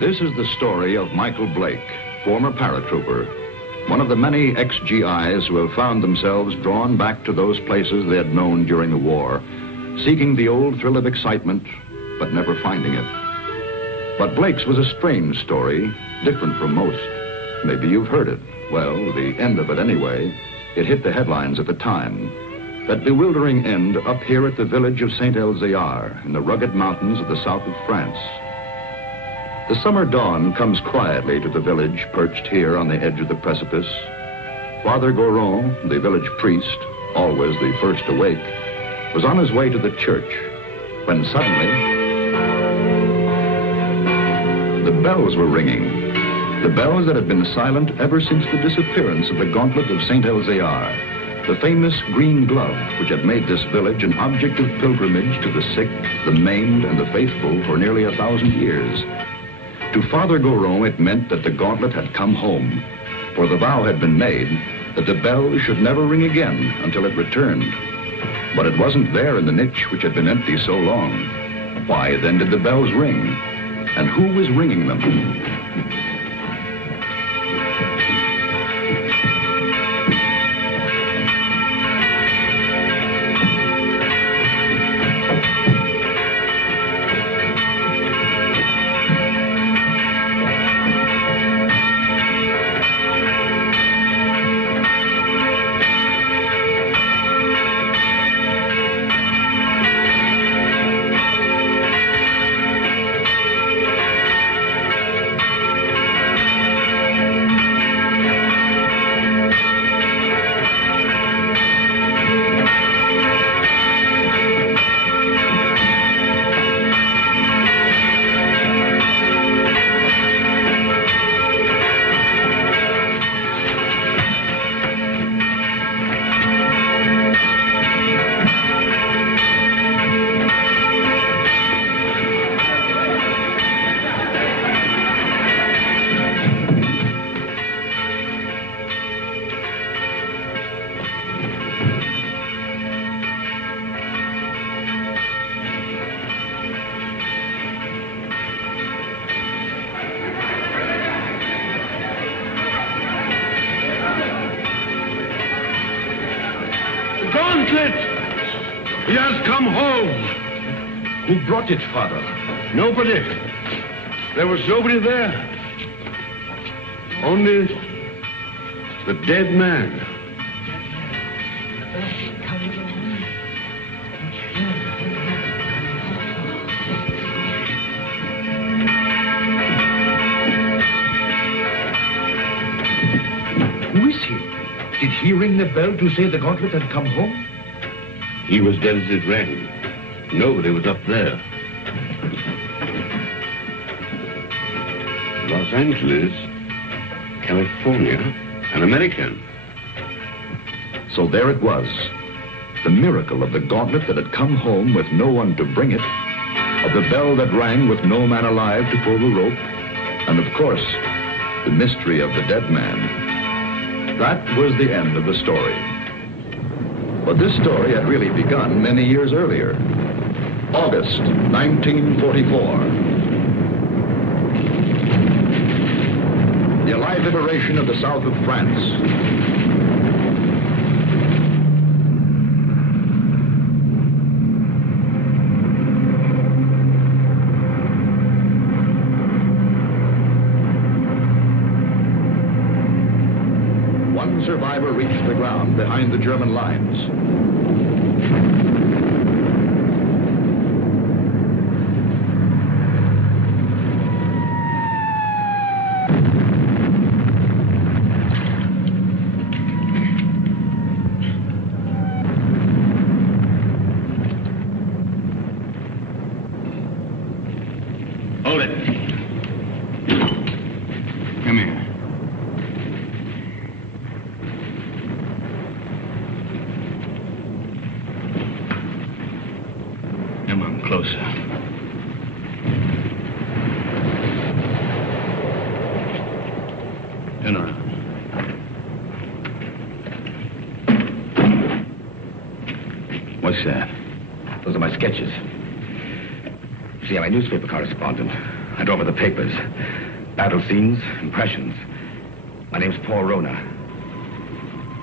This is the story of Michael Blake, former paratrooper, one of the many ex-GIs who have found themselves drawn back to those places they had known during the war, seeking the old thrill of excitement, but never finding it. But Blake's was a strange story, different from most. Maybe you've heard it. Well, the end of it anyway. It hit the headlines at the time. That bewildering end up here at the village of Saint-Elzéar in the rugged mountains of the south of France. The summer dawn comes quietly to the village perched here on the edge of the precipice. Father Goron, the village priest, always the first awake, was on his way to the church when suddenly the bells were ringing. The bells that had been silent ever since the disappearance of the gauntlet of Saint-Elzéar, the famous green glove which had made this village an object of pilgrimage to the sick, the maimed, and the faithful for nearly 1,000 years. To Father Goron, it meant that the gauntlet had come home, for the vow had been made that the bell should never ring again until it returned. But it wasn't there in the niche which had been empty so long. Why then did the bells ring? And who was ringing them? He has come home. Who brought it, Father? Nobody. There was nobody there. Only the dead man. Who is he? Did he ring the bell to say the gauntlet had come home? He was dead as it rang. Nobody was up there. Los Angeles, California, an American. So there it was. The miracle of the gauntlet that had come home with no one to bring it, of the bell that rang with no man alive to pull the rope, and of course, the mystery of the dead man. That was the end of the story. But this story had really begun many years earlier. August 1944. The Allied liberation of the south of France. One survivor reached the ground behind the German lines. Hold it. Come here. Come on, closer. Turn around. What's that? Those are my sketches. See, I'm a newspaper correspondent. I draw over the papers. Battle scenes, impressions. My name's Paul Rona.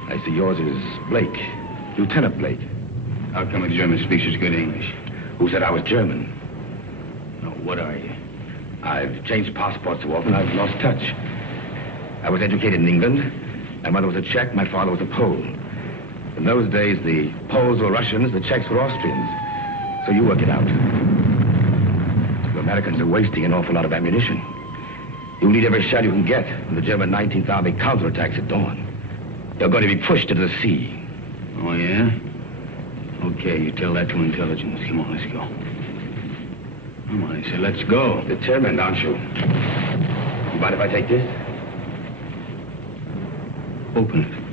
I see yours is Blake. Lieutenant Blake. How come a German speaks as good English? Who said I was German? No, what are you? I've changed passports so often I've lost touch. I was educated in England. My mother was a Czech, my father was a Pole. In those days, the Poles were Russians, the Czechs were Austrians. So you work it out. The Americans are wasting an awful lot of ammunition. You need every shell you can get when the German 19th Army counterattacks at dawn. You're going to be pushed into the sea. Oh, yeah? Okay, you tell that to intelligence. Come on, let's go. Come on, I say, let's go. Determined, aren't you? You mind if I take this? Open it.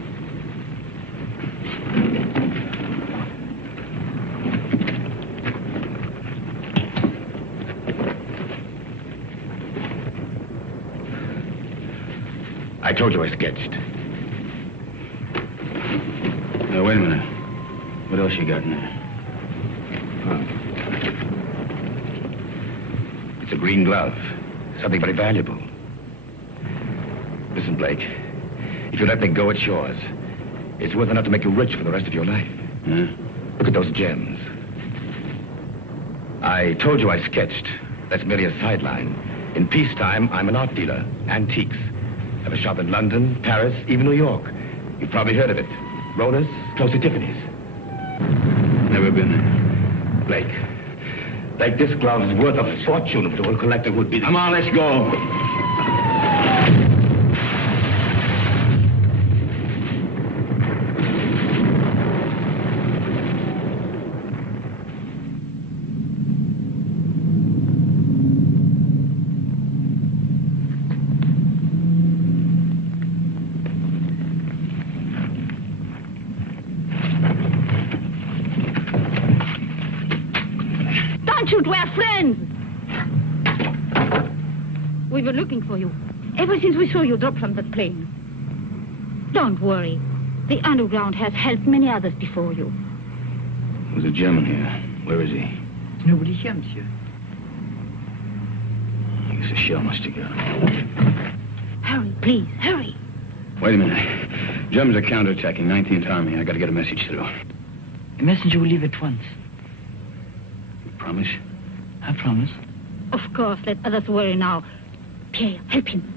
I told you I sketched. Now, wait a minute. What else you got in there? It's a green glove. Something very valuable. Listen, Blake. If you let me go, it's yours. It's worth enough to make you rich for the rest of your life. Huh? Look at those gems. I told you I sketched. That's merely a sideline. In peacetime, I'm an art dealer. Antiques. I have a shop in London, Paris, even New York. You've probably heard of it. Rona's, close to Tiffany's. Never been there. Blake, this glove is worth a fortune if the old collector would be... Come on, let's go. Don't shoot, we're friends. We were looking for you ever since we saw you drop from that plane. Don't worry. The underground has helped many others before you. There's a German here. Where is he? Nobody here, monsieur. I guess a shell must have got him. Hurry, please, hurry. Wait a minute. Germans are counterattacking 19th Army. I gotta get a message through. A messenger will leave at once. Promise? I promise. Of course, let others worry now. Pierre, help him.